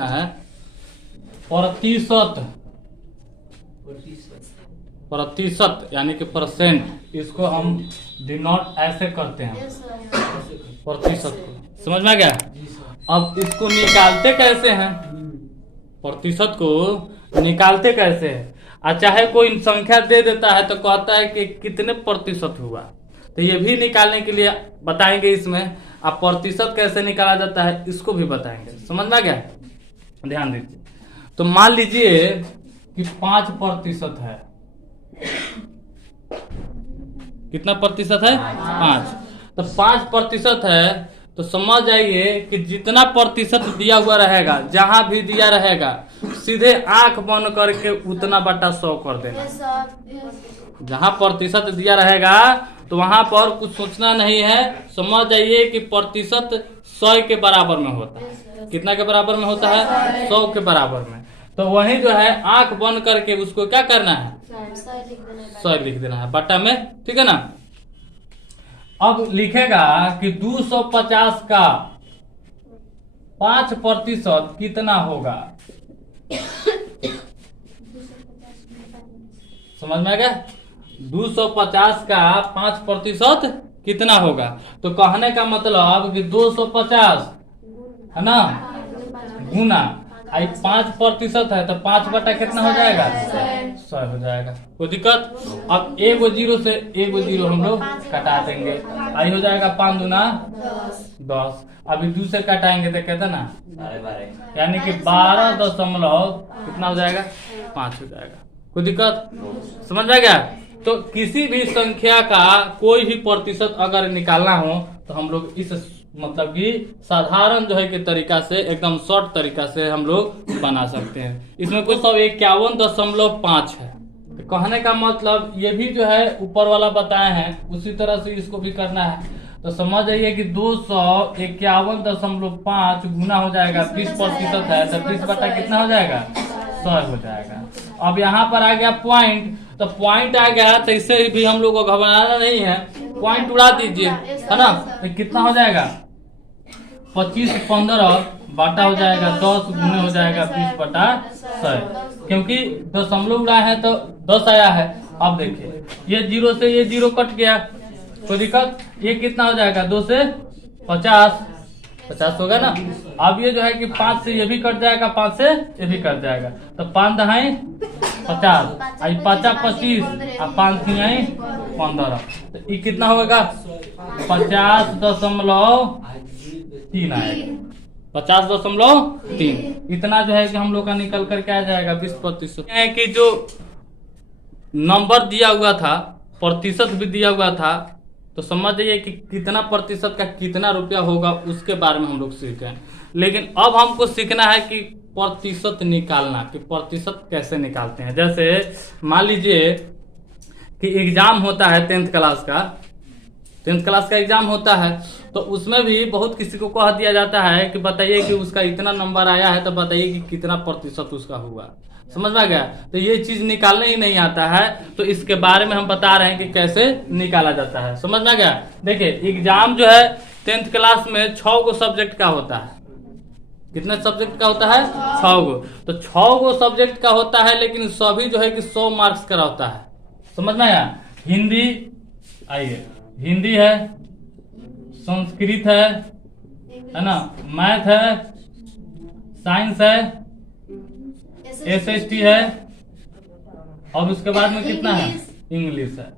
है प्रतिशत, प्रतिशत यानी कि परसेंट, इसको हम डिनोट ऐसे करते हैं प्रतिशत को। समझ में आ गया? अब इसको निकालते कैसे हैं? प्रतिशत को निकालते कैसे हैं? और चाहे कोई संख्या दे देता है तो कहता है कि कितने प्रतिशत हुआ, तो ये भी निकालने के लिए बताएंगे इसमें। अब प्रतिशत कैसे निकाला जाता है इसको भी बताएंगे। समझ में आ गया? ध्यान दीजिए। तो मान लीजिए कि 5% है। कितना प्रतिशत है? 5। तो 5% है तो समझ जाइए कि जितना प्रतिशत दिया हुआ रहेगा, जहां भी दिया रहेगा, सीधे आंख बंद करके उतना बटा 100 कर देना। जहां प्रतिशत दिया रहेगा तो वहां पर कुछ सोचना नहीं है। समझ जाइए कि प्रतिशत 100 के बराबर में होता है। कितना के बराबर में होता है? 100 के बराबर में। तो वही जो है आंख बंद करके उसको क्या करना है? 100 लिख देना है बटा में। ठीक है ना? अब लिखेगा कि 250 का 5% कितना होगा? समझ में आ गया? 250 का 5% कितना होगा? तो कहने का मतलब कि 250 है ना, गुना 5% है तो 5 बटा कितना हो जाएगा? 100 हो जाएगा। कोई दिक्कत? अब एगो जीरो से एगो जीरो हम लोग कटा देंगे। आई हो जाएगा 5 दूना 10। अभी 2 से कटाएंगे तो कहते ना, यानी कि 12 कितना हो जाएगा? 5 हो जाएगा। कोई दिक्कत? समझ में आ गया? तो किसी भी संख्या का कोई भी प्रतिशत अगर निकालना हो तो हम लोग इस मतलब कि साधारण जो है के तरीका से, एकदम शॉर्ट तरीका से हम लोग बना सकते हैं। इसमें कुछ 151.5 है। तो कहने का मतलब ये भी जो है ऊपर वाला बताए हैं उसी तरह से इसको भी करना है। तो समझ जाइए कि 251.5 गुना हो जाएगा 20% है तो 20 बटा कितना हो जाएगा? 100 हो जाएगा। अब यहाँ पर आ गया पॉइंट, तो पॉइंट आ गया तो इससे भी हम लोग को घबराना नहीं है, पॉइंट उड़ा दीजिए, है ना? तो कितना हो जाएगा? 25 15 बटा हो जाएगा 10 गुने हो जाएगा 20 बटा 100, क्योंकि दशमलव उड़ा है तो 10 आया है। अब देखिए ये 0 से ये 0 कट गया, कोई दिक्कत? ये कितना हो जाएगा? 2 से 50 होगा ना। अब ये जो है कि 5 से ये भी कट जाएगा, 5 से ये भी कट जाएगा, तो 5 दहाई 50, 5 25 और 5 3 15, तो ये कितना होगा? 50.3 आएगा। 50.3 इतना जो है कि हम लोग का निकल करके आ जाएगा 20%। है कि जो नंबर दिया हुआ था, प्रतिशत भी दिया हुआ था, तो समझ जाइए कि कितना प्रतिशत का कितना रुपया होगा उसके बारे में हम लोग सीखें। लेकिन अब हमको सीखना है कि प्रतिशत निकालना, कि प्रतिशत कैसे निकालते हैं। जैसे मान लीजिए कि एग्जाम होता है 10th क्लास का, 10th क्लास का एग्जाम होता है, तो उसमें भी बहुत किसी को कह दिया जाता है कि बताइए कि उसका इतना नंबर आया है तो बताइए कि कितना प्रतिशत उसका हुआ। समझ में आ गया? तो ये चीज निकालने ही नहीं आता है, तो इसके बारे में हम बता रहे हैं कि कैसे निकाला जाता है। समझ में आ गया? देखिए एग्जाम जो है 10th क्लास में 6 गो सब्जेक्ट का होता है। कितने सब्जेक्ट का होता है? 6 गो। तो 6 गो सब्जेक्ट का होता है, लेकिन सभी जो है कि 100 मार्क्स का होता है। समझ में आया? हिंदी, आइए हिंदी है, संस्कृत है ना, मैथ है, साइंस है, SST है, और उसके बाद में कितना है? इंग्लिश है।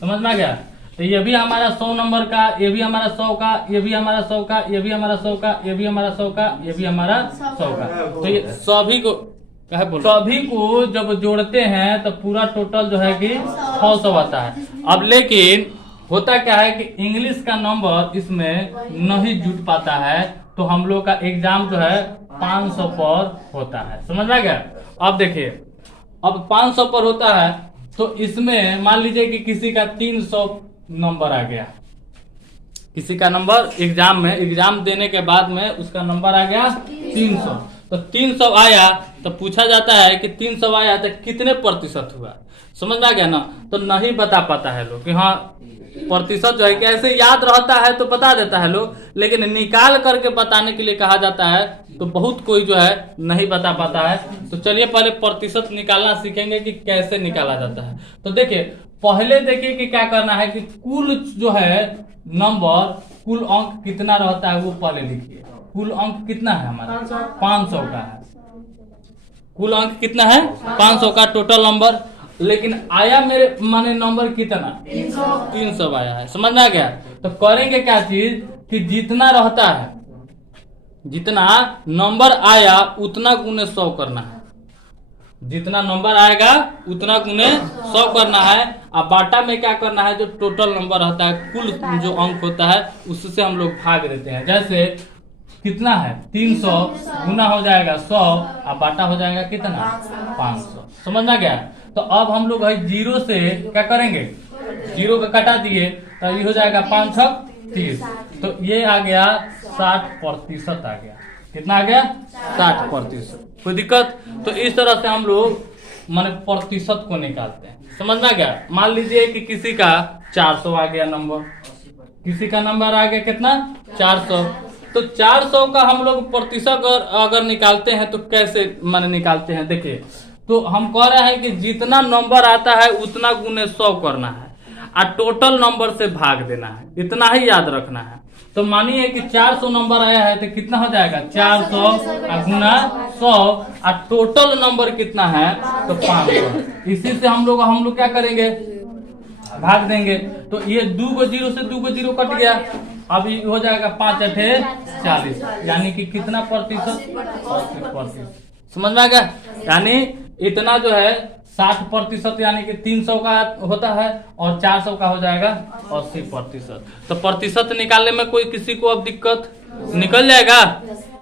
समझ में आ गया? तो ये भी हमारा 100 नंबर का, ये भी हमारा 100 का, ये भी हमारा 100 का, ये भी हमारा 100 का, ये भी हमारा 100 का, ये भी हमारा 100 का। तो ये सभी को सभी को जब जोड़ते हैं तो पूरा टोटल जो है कि 600 आता है। अब लेकिन होता क्या है कि इंग्लिश का नंबर इसमें नहीं जुट पाता है, तो हम लोग का एग्जाम जो है 500 पर होता है। समझ में गया? अब देखिए, अब 500 पर होता है तो इसमें मान लीजिए कि किसी का 300 नंबर आ गया, किसी का नंबर एग्जाम में, एग्जाम देने के बाद में उसका नंबर आ गया 300, तो 300 आया तो पूछा जाता है कि 300 आया तो कितने प्रतिशत हुआ, समझ में आ गया ना। तो नहीं बता पाता है लोग कि हाँ प्रतिशत जो है कैसे याद रहता है तो बता देता है लोग, लेकिन निकाल करके बताने के लिए कहा जाता है तो बहुत कोई जो है नहीं बता पाता है। तो चलिए पहले प्रतिशत निकालना सीखेंगे कि कैसे निकाला जाता है। तो देखिए पहले देखिए कि क्या करना है कि कुल जो है नंबर, कुल अंक कितना रहता है वो पहले लिखिए। कुल अंक कितना है हमारा 500 का है, कुल अंक कितना है 500 का टोटल नंबर। लेकिन आया मेरे माने नंबर कितना 300 आया है, समझ में आ गया। तो करेंगे क्या चीज कि जितना रहता है, जितना नंबर आया उतना गुने 100 करना है, जितना नंबर आएगा उतना गुने 100 करना है। और बाटा में क्या करना है, जो टोटल नंबर रहता है, कुल जो अंक होता है उससे हम लोग भाग देते हैं। जैसे कितना है 300 गुना हो जाएगा 100 और बाटा हो जाएगा कितना 500, समझ में आ गया। तो अब हम लोग है जीरो से क्या करेंगे, जीरो का कटा दिए तो ये हो जाएगा 5 छक 30, तो ये आ गया 60% आ गया। कितना आ गया 60%। कोई दिक्कत। तो इस तरह से हम लोग माने प्रतिशत को निकालते हैं, समझ में आ गया। मान लीजिए कि किसी का 400 आ गया नंबर, किसी का नंबर आ गया कितना 400, तो 400 का हम लोग प्रतिशत अगर निकालते हैं तो कैसे माने निकालते हैं, देखिए तो हम कह रहे हैं कि जितना नंबर आता है उतना गुने 100 करना है और टोटल नंबर से भाग देना है, इतना ही याद रखना है। तो मानिए कि 400 नंबर आया है तो कितना हो जाएगा 400 गुना 100 और टोटल नंबर कितना है तो 500। इसी से हम लोग क्या करेंगे भाग देंगे। तो ये 2 को 0 से 2 को 0 कट गया, अब ये हो जाएगा 5 अठे 40, यानी कि कितना प्रतिशत 80%, समझ में आ गया। यानी इतना जो है 60% यानी कि 300 का होता है और 400 का हो जाएगा 80%। तो प्रतिशत निकालने में कोई किसी को अब दिक्कत निकल जाएगा।